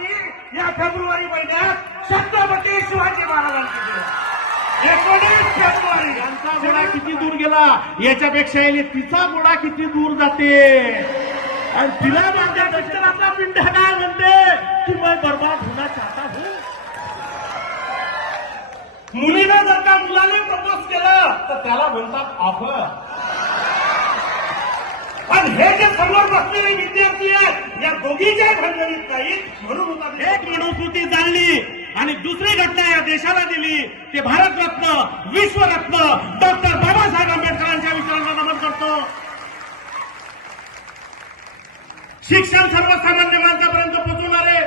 भारी या फेब्रुवारी महिन्यात छत्रपती शिवाजी महाराजांची जयंती. एकोणीस फेब्रुवारी. यांचा घोडा किती दूर गेला? याच्यापेक्षा येईल तिचा घोडा किती दूर जाते? आणि तिला मार्गदर्शन आपला पिंड काय म्हणते? की मग बर्बाद होणार चाहता हो. मुलीनं जर का मुलाने प्रपोज केलं तर त्याला म्हणतात ऑफर पण हे जे समोर बसलेले विद्यार्थी आहेत या दोघीच्या भानगडीत नाहीत म्हणून एक मनुस्मृती जाणली आणि दुसरी घटना या देशाला दिली. ते भारतरत्न विश्वरत्न डॉक्टर बाबासाहेब आंबेडकरांच्या विचारांना नमन करतो. शिक्षण सर्वसामान्य माणसापर्यंत पोहोचवणारे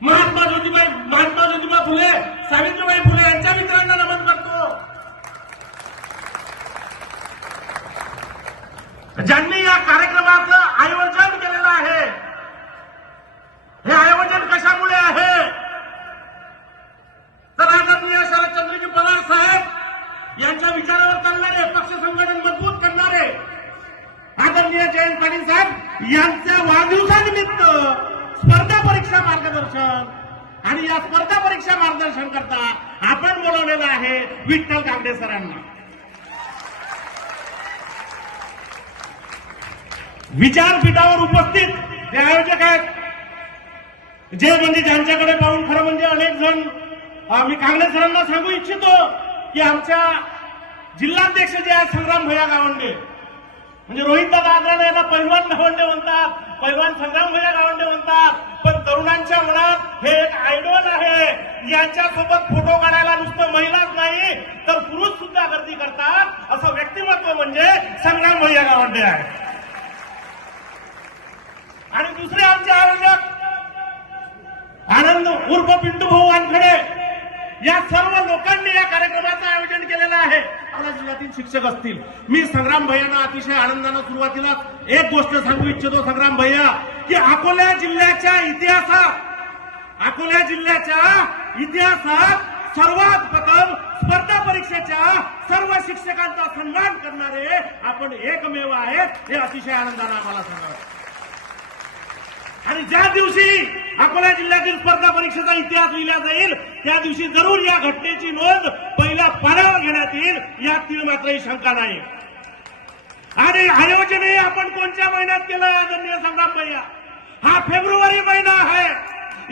महात्मा ज्योतिबा महात्मा ज्योतिबा फुले सावित्रीबाई फुले यांच्या मित्रांना नमन करतो ज्यांनी या कार्यक्रमाचं आयोजन केलेलं आहे हे आयोजन कशामुळे आहे तर आदरणीय शरदचंद्रजी पवार साहेब यांच्या विचारावर चालणारे पक्ष संघटन मजबूत करणारे आदरणीय जयंत पाटील साहेब यांच्या वाढदिवसानिमित्त स्पर्धा परीक्षा मार्गदर्शन. आणि या स्पर्धा परीक्षा मार्गदर्शन करता आपण बोलवलेलं आहे विठ्ठल कागडे सरांना. विचारपीठावर उपस्थित जे आयोजक आहेत. जे म्हणजे ज्यांच्याकडे पाहून खरं म्हणजे अनेक जण मी कांगडे सरांना सांगू इच्छितो की आमच्या जिल्हाध्यक्ष जे आहेत संग्राम भैया गावंडे. म्हणजे रोहितदा दादा यांना पैलवान गावंडे म्हणतात पैलवान संग्राम भैया गावंडे म्हणतात. पण तरुणांच्या मनात हे एक आयडॉल आहे. यांच्यासोबत फोटो काढायला नुसतं महिलाच नाही तर पुरुष सुद्धा गर्दी करतात. असं व्यक्तिमत्व म्हणजे संग्राम भैया गावंडे आहे. आणि दुसरे आमचे आयोजक आनंद उर्फ पिंटू भाऊ वानखडे या सर्व लोकांनी या कार्यक्रमाचं आयोजन केलेलं आहे. आपल्या जिल्ह्यातील शिक्षक असतील. मी संग्राम भैयांना अतिशय आनंदानं सुरुवातीला एक गोष्ट सांगू इच्छितो संग्राम भैया की अकोला जिल्ह्याच्या इतिहासात अकोला जिल्ह्याच्या इतिहासात सर्वात प्रथम स्पर्धा परीक्षेच्या सर्व शिक्षकांचा सन्मान करणारे आपण एकमेव आहेत हे अतिशय आनंदानं आम्हाला सांगावं. आणि ज्या दिवशी अकोला जिल्ह्यातील स्पर्धा परीक्षेचा इतिहास लिहिला जाईल त्या दिवशी जरूर या घटनेची नोंद पहिल्या पानावर घेण्यात येईल यातील मात्रही शंका नाही. आणि आयोजनही आपण कोणत्या महिन्यात केलं आदरणीय संग्राम भैया? हा फेब्रुवारी महिना आहे.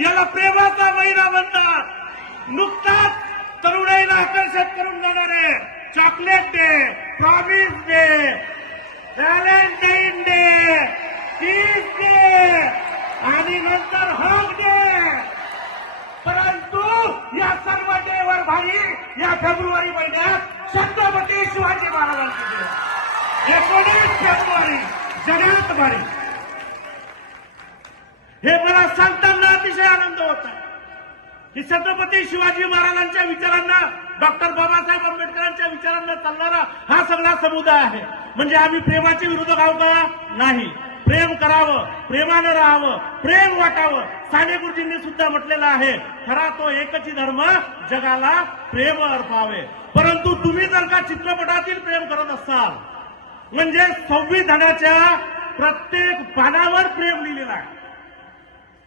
याला प्रेमाचा महिना म्हणतात. नुकताच तरुणाईला आकर्षित करून जाणारे chocolate day promise day valentine day kiss day आणि नंतर हक डे परंतु या सर्व डेवर भाई या फेब्रुवारी महिन्यात छत्रपती शिवाजी महाराजांची एकोणीस फेब्रुवारी जगात भारी. हे मला सांगताना अतिशय आनंद होता की छत्रपती शिवाजी महाराजांच्या विचारांना डॉक्टर बाबासाहेब आंबेडकरांच्या विचारांना चालणारा हा सगळा समुदाय आहे. म्हणजे आम्ही प्रेमाचे विरोधक आहोत का नाही. प्रेम करावं प्रेमानं राहावं प्रेम वाटावं. साने गुरुजींनी सुद्धा म्हटलेलं आहे खरा तो एकच धर्म जगाला प्रेम अर्पावे. परंतु तुम्ही जर का चित्रपटातील प्रेम करत असाल म्हणजे संविधानाच्या प्रत्येक पानावर प्रेम लिहिलेलं आहे.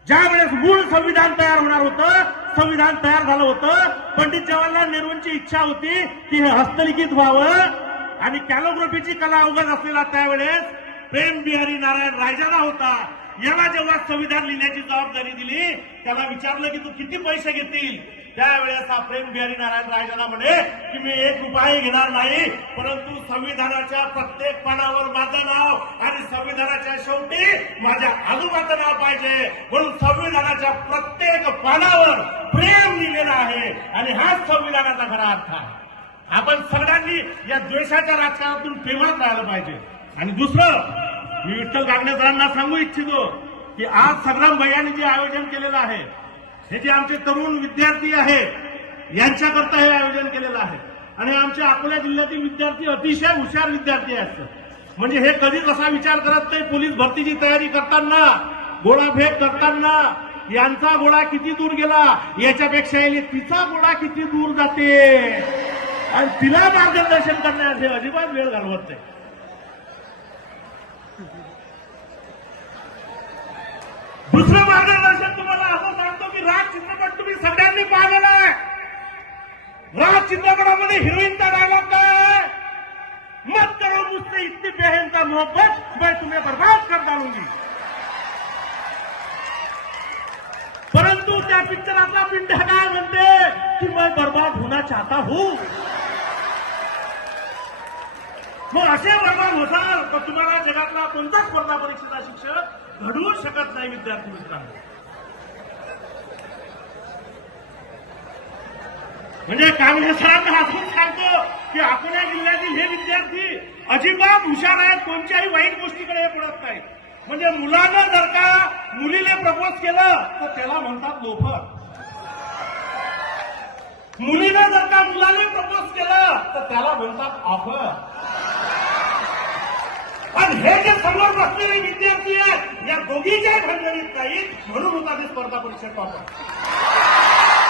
ज्या वेळेस मूळ संविधान तयार होणार होतं संविधान तयार झालं होतं पंडित जवाहरलाल नेहरूंची इच्छा होती की हे हस्तलिखित व्हावं आणि कॅलोग्राफीची कला अवगत असलेला त्यावेळेस प्रेम बिहारी नारायण रायजादा होता. याला जेव्हा संविधान लिहिण्याची जबाबदारी दिली त्याला विचारलं की तू किती पैसे घेतील? त्यावेळेस हा प्रेम बिहारी नारायण रायजादा म्हणे की मी एक रुपये घेणार नाही परंतु संविधानाच्या प्रत्येक पानावर माझं नाव आणि संविधानाच्या शेवटी माझ्या आजोबाचं नाव पाहिजे. म्हणून संविधानाच्या प्रत्येक पानावर प्रेम लिहिलेलं आहे आणि हाच संविधानाचा खरा अर्थ आहे. आपण सगळ्यांनी या द्वेषाच्या राजकारणातून प्रेमात राहिलं पाहिजे. आणि दुसरं मी विठ्ठल कागणेकरांना सांगू इच्छितो की आज संग्राम भैयाने जे आयोजन केलेलं आहे हे जे आमचे तरुण विद्यार्थी आहेत यांच्याकरता हे आयोजन केलेलं आहे. आणि आमच्या अकोला जिल्ह्यातील विद्यार्थी अतिशय हुशार विद्यार्थी असतात म्हणजे हे कधीच असा विचार करत नाही पोलीस भरतीची तयारी करताना गोळाफेक करताना यांचा गोळा किती दूर गेला याच्यापेक्षा येईल तिचा गोळा किती दूर जाते? आणि तिला मार्गदर्शन करण्यास हे अजिबात वेळ घालवत नाही. दुसरं मार्गदर्शन तुम्हाला असं सांगतो की राज चित्रपट तुम्ही सगळ्यांनी पाहिलेला आहे. राज चित्रपटामध्ये हिरोईनचा डायलॉग काय आहे? मत करो मुझसे इतनी बहन का मोहब्बत मैं तुम्हें बर्बाद कर डालूंगी परंतु त्या पिक्चरातला पिंड काय म्हणते? की मैं बर्बाद होना चाहता हूं मग असे बर्बाद होतात तर तुम्हाला जगातला कोणताच स्पर्धा परीक्षेचा शिक्षक घडवू शकत नाही विद्यार्थी मित्रांनो. म्हणजे काँग्रेस अजून सांगतो की अकोला जिल्ह्यातील हे विद्यार्थी अजिबात हुशार आहेत कोणत्याही वाईट गोष्टीकडे हे पडत नाही म्हणजे मुलानं जर का मुलीने प्रपोज केलं तर त्याला म्हणतात लोफर. मुलीनं जर का मुलाने प्रपोज केलं तर त्याला म्हणतात ऑफर पण हे जे समोर बसलेले विद्यार्थी आहेत या दोघीच्या भानगडीत नाही म्हणून होता ते स्पर्धा परीक्षेत टॉपर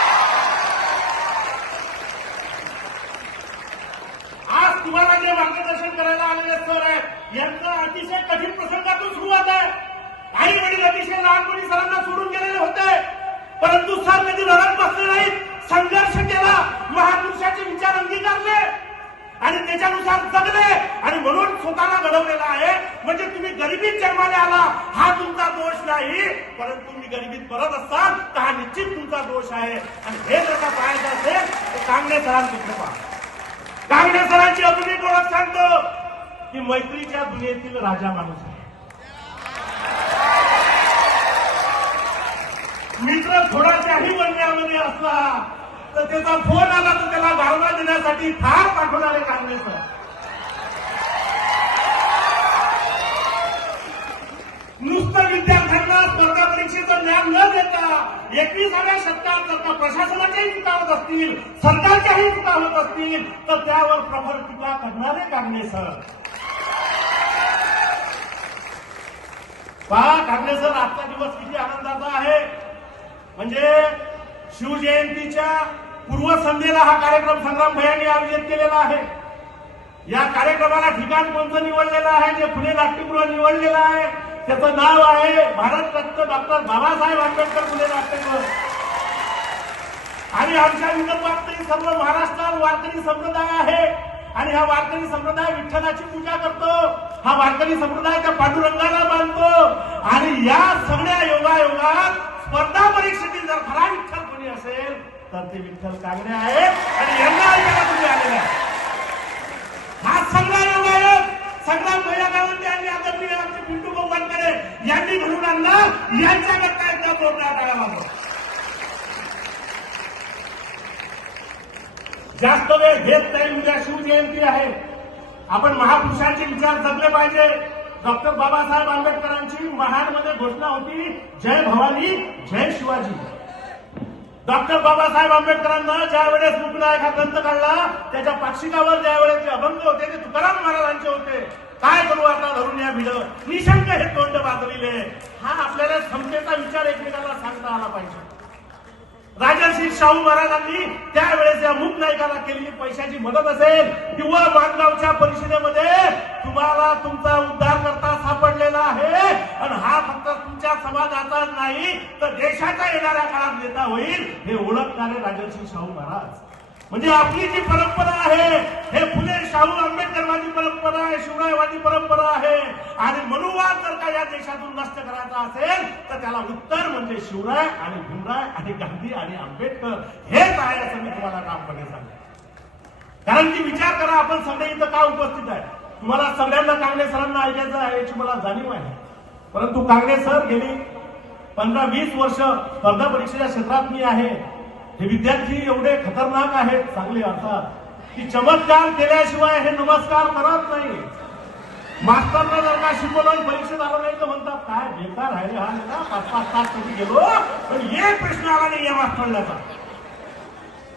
आज तुम्हाला जे मार्गदर्शन करायला आलेले सर आहेत यांचा अतिशय कठीण प्रसंगातून सुरुवात आहे. आई वडील अतिशय लहानपणी सरांना सोडून गेलेले होते परंतु सर कधी रडत बसले नाहीत संघर्ष केला महापुरुषाचे विचार अंगीकारले. त्याच्यानुसार जगले आणि म्हणून स्वतःला घडवलेला आहे. म्हणजे तुम्ही गरिबीत जन्माने आला हा तुमचा दोष नाही. परंतु तुम्ही गरिबीत परत असाल तर हा निश्चित तुमचा दोष आहे. आणि हे जर का पाहायचं असेल तर कांगणे सरांची पहा कांगणे सरांची अजून एक ओळख सांगतो की मैत्रीच्या दुनियेतील राजा माणूस आहे. मित्र थोडाशाही बनण्यामध्ये असला तर त्याचा फोन आला तर त्याला गावना देण्यासाठी फार पाठवणारे सर. नुसतं विद्यार्थ्यांना स्पर्धा परीक्षेचं ज्ञान न देता एकविसाव्या शतकात जर प्रशासनाच्याही चुका होत असतील सरकारच्याही चुका होत असतील तर त्यावर प्रबळ टीका करणारे काँग्रेस सर. पहा काँग्रेस सर आजचा दिवस किती आनंदाचा आहे. म्हणजे शिवजयंतीच्या पूर्वसंध्येला हा कार्यक्रम संग्राम भयांनी आयोजित केलेला आहे. या कार्यक्रमाला ठिकाण कोणतं निवडलेलं आहे? जे फुले नाट्यगृह निवडलेलं आहे त्याचं नाव आहे भारत रत्न डॉक्टर बाबासाहेब आंबेडकर फुले नाट्यगृह आणि आमच्या विदर्भातही सर्व महाराष्ट्रात वारकरी संप्रदाय आहे. आणि हा वारकरी संप्रदाय विठ्ठलाची पूजा करतो. हा वारकरी संप्रदाय त्या पांडुरंगाला मानतो आणि या सगळ्या योगायोगात स्पर्धा परीक्षेतील जर खरा विठ्ठल कोणी असेल तर ते विठ्ठल कांगणे आहेत. आणि यांना ऐकायला तुम्ही आलेले आहे हा सगळा योगायोग संग्राम भैया गावंडे आणि आदरणीय आमचे पिंटू भाऊ यांनी घडून आणला यांच्याकरता एकदा जोरदार टाळा वाजवा जास्त वेळ घेत नाही उद्या शिवजयंती आहे. आपण महापुरुषांचे विचार जगले पाहिजे. डॉक्टर बाबासाहेब आंबेडकरांची महाडमध्ये घोषणा होती जय भवानी जय शिवाजी. डॉक्टर बाबासाहेब आंबेडकरांना ज्या वेळेस मुकनायक हा ग्रंथ काढला त्याच्या पाक्षिकावर ज्या वेळेस जे अभंग होते ते तुकाराम महाराजांचे होते. काय करू आता? धरून या भिड. निशंक हे तोंड बाजविले हा आपल्याला क्षमतेचा विचार एकमेकाला सांगता आला पाहिजे. राजर्षी शाहू महाराजांनी त्यावेळेस या मूक नायकाला केलेली पैशाची मदत असेल किंवा बांधगावच्या परिषदेमध्ये तुम्हाला तुमचा उद्धार करता सापडलेला आहे. आणि हा फक्त तुमच्या समाजाचा नाही तर देशाचा येणाऱ्या काळात नेता होईल हे ओळखणारे राजर्षी शाहू महाराज. म्हणजे आपली जी परंपरा आहे हे फुले शाहू आंबेडकरवादी परंपरा आहे शिवरायवादी परंपरा आहे. आणि मनुवाद जर का या देशातून नष्ट करायचा असेल तर त्याला उत्तर म्हणजे शिवराय आणि भीमराय आणि गांधी आणि आंबेडकर. हेच आहे असं मी तुम्हाला कामपणे सांगतो? कारण की विचार करा आपण सगळे इथं का उपस्थित आहे तुम्हाला सगळ्यांना काँग्रेस सरांना ऐकायचं आहे याची मला जाणीव आहे. परंतु कांग्रेस सर गेली पंधरा वीस वर्ष स्पर्धा परीक्षेच्या क्षेत्रात मी आहे. हे विद्यार्थी एवढे खतरनाक आहेत चांगले अर्थात की चमत्कार केल्याशिवाय हे नमस्कार करत नाही. मास्तरला जर का शिकवलं परीक्षेत आलं नाही तर म्हणतात काय बेकार आहे हा पाच पाच तास कधी गेलो? पण एक प्रश्न आला नाही या मास्तरला.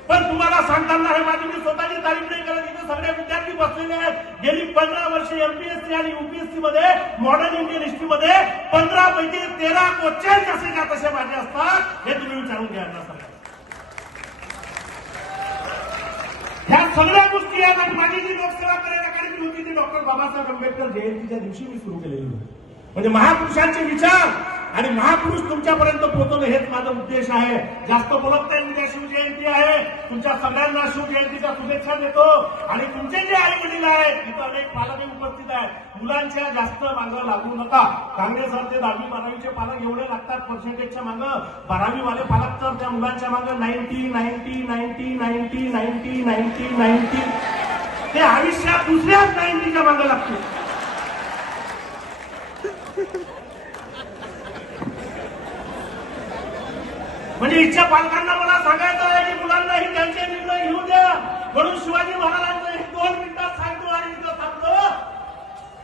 पण तुम्हाला सांगताना हे माझी मी स्वतःची तारीफ नाही करत इथे सगळे विद्यार्थी बसलेले आहेत. गेली पंधरा वर्ष एमपीएससी आणि युपीएससी मध्ये मॉडर्न इंडियन हिस्ट्री मध्ये पंधरा पैकी तेरा क्वेश्चन कसे का तसे माझे असतात हे तुम्ही विचारून घ्या ह्या सगळ्या गोष्टी आहेत आणि माझी जी लोकसेवा करायला काढली होती ती डॉक्टर बाबासाहेब आंबेडकर जयंतीच्या दिवशी मी सुरू केलेली होती. म्हणजे महापुरुषांचे विचार आणि महापुरुष तुमच्यापर्यंत पोहोचवलं हेच माझा उद्देश आहे. जास्त बोलत नाही उद्या शिवजयंती आहे. तुमच्या सगळ्यांना शिवजयंतीच्या शुभेच्छा देतो. आणि तुमचे जे आई वडील आहेत तिथं अनेक पालकही उपस्थित आहेत. मुलांच्या जास्त मागं लागू नका. काँग्रेसचे दहावी बारावीचे पालक एवढे लागतात पर्सेंटेजच्या मागं. बारावी वाले पालक तर त्या मुलांच्या मागं ninety ninety ninety ninety ninety ninety ninety ते आयुष्यात दुसऱ्याच नाईन्टीच्या मागं लागतील. म्हणजे इच्छा पालकांना मला सांगायचं आहे की मुलांनाही त्यांचे निर्णय घेऊ द्या. म्हणून शिवाजी महाराजांचं हे दोन मिनिटात सांगतो आणि इथं सांगतो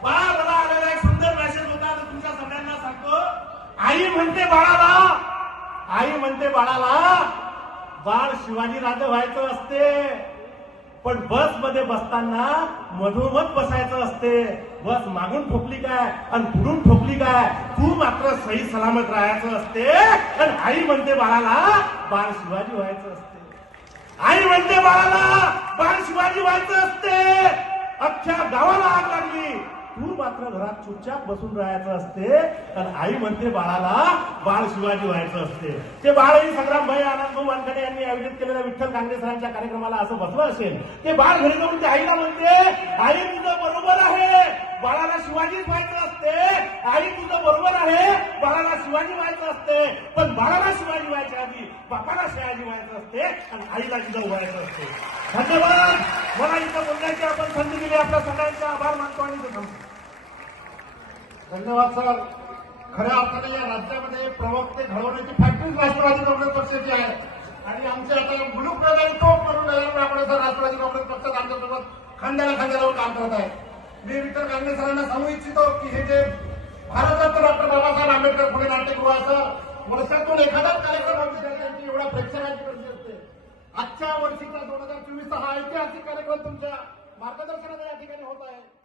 बाळा मला आलेला एक सुंदर मेसेज होता तो तुमच्या सगळ्यांना सांगतो. आई म्हणते बाळाला आई म्हणते बाळाला बाळ शिवाजी राजे व्हायचं असते. पण बसमध्ये बसताना मधोमध बसायचं असते. बस मागून ठोकली काय? आणि पुढून ठोकली काय? तू मात्र सही सलामत राहायचं असते. आणि आई म्हणते बाळाला बाळ शिवाजी व्हायचं असते. आई म्हणते बाळाला बाळ शिवाजी व्हायचं असते. अख्ख्या गावाला आग लागली. तू मात्र घरात चुपचाप बसून राहायचं असते. आणि आई म्हणते बाळाला बाळ शिवाजी व्हायचं असते. ते बाळही संग्रामभाई आनंद वानखडे यांनी आयोजित केलेल्या विठ्ठल काँग्रेसरांच्या कार्यक्रमाला असं बसलं असेल. ते बाळ घरी जाऊन ते आईला म्हणते आई तुझं बरोबर आहे. बाळाला शिवाजी व्हायचं असते. आई तुझं बरोबर आहे. बाळाला शिवाजी व्हायचं असते. पण बाळाला शिवाजी व्हायच्या आधी बापाला शिवाजी व्हायचं असते आणि आईला तिथं व्हायचं असते. धन्यवाद. मला इथं बोलण्याची आपण संधी दिली. आपल्या सगळ्यांचा आभार मानतो धन्यवाद सर. खऱ्या अर्थाने या राज्यामध्ये प्रवक्ते घडवण्याची फॅक्टरीज राष्ट्रवादी काँग्रेस पक्षाची आहे. आणि आमचे आता मुलूक प्रधान टोप करून नरेंद्र सर राष्ट्रवादी काँग्रेस पक्षात आमच्यासोबत खांद्याला खांद्याला काम करत आहे मी विठ्ठल सरांना सांगू इच्छितो की हे जे भारतरत्न डॉक्टर बाबासाहेब आंबेडकर पुणे नाट्यगृह आहे वर्षातून एखादाच कार्यक्रम आमच्या त्यांची एवढ्या प्रेक्षकांची गर्दी असते. आजच्या वर्षीचा दोन हजार चोवीसचा हा ऐतिहासिक कार्यक्रम तुमच्या मार्गदर्शनाचा या ठिकाणी होत आहे.